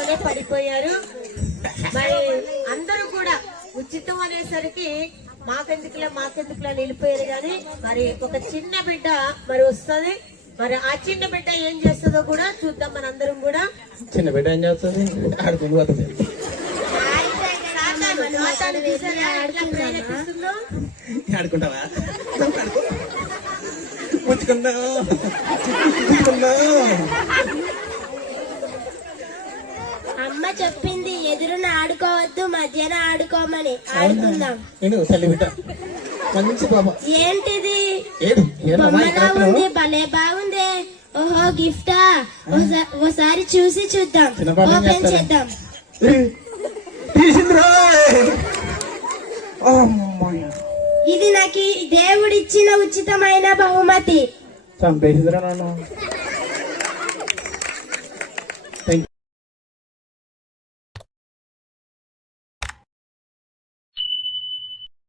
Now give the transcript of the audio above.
లోనే పడిపోయారు. మరి అందరూ కూడా ఉచితం అనేసరికి మాకెందుకులా వెళ్ళిపోయారు. కానీ మరి ఒక చిన్న బిడ్డ మరి వస్తుంది. మరి ఆ చిన్న బిడ్డ ఏం చేస్తుందో కూడా చూద్దాం మనందరం కూడా. చిన్న బిడ్డ ఏం చేస్తుంది? ఆడుకుంటూ పోతుంది. ఆడుకుంటావా? అమ్మ చెప్పింది ఎదురున ఆడుకోవద్దు, మధ్యన ఆడుకోమని. ఆడుకుందాం. నేను తల్లి బిడ్డ మంచి బాబా. ఏంటిది బొమ్మలా ఉంది, భలే బాగుంది. ఓహో గిఫ్టా? ఓసారి చూసి చూద్దాం, ఓపెన్ చేద్దాం. ఇది నాకు దేవుడిచ్చిన ఉచితమైన బహుమతి. చంపేసిందిరా నన్ను.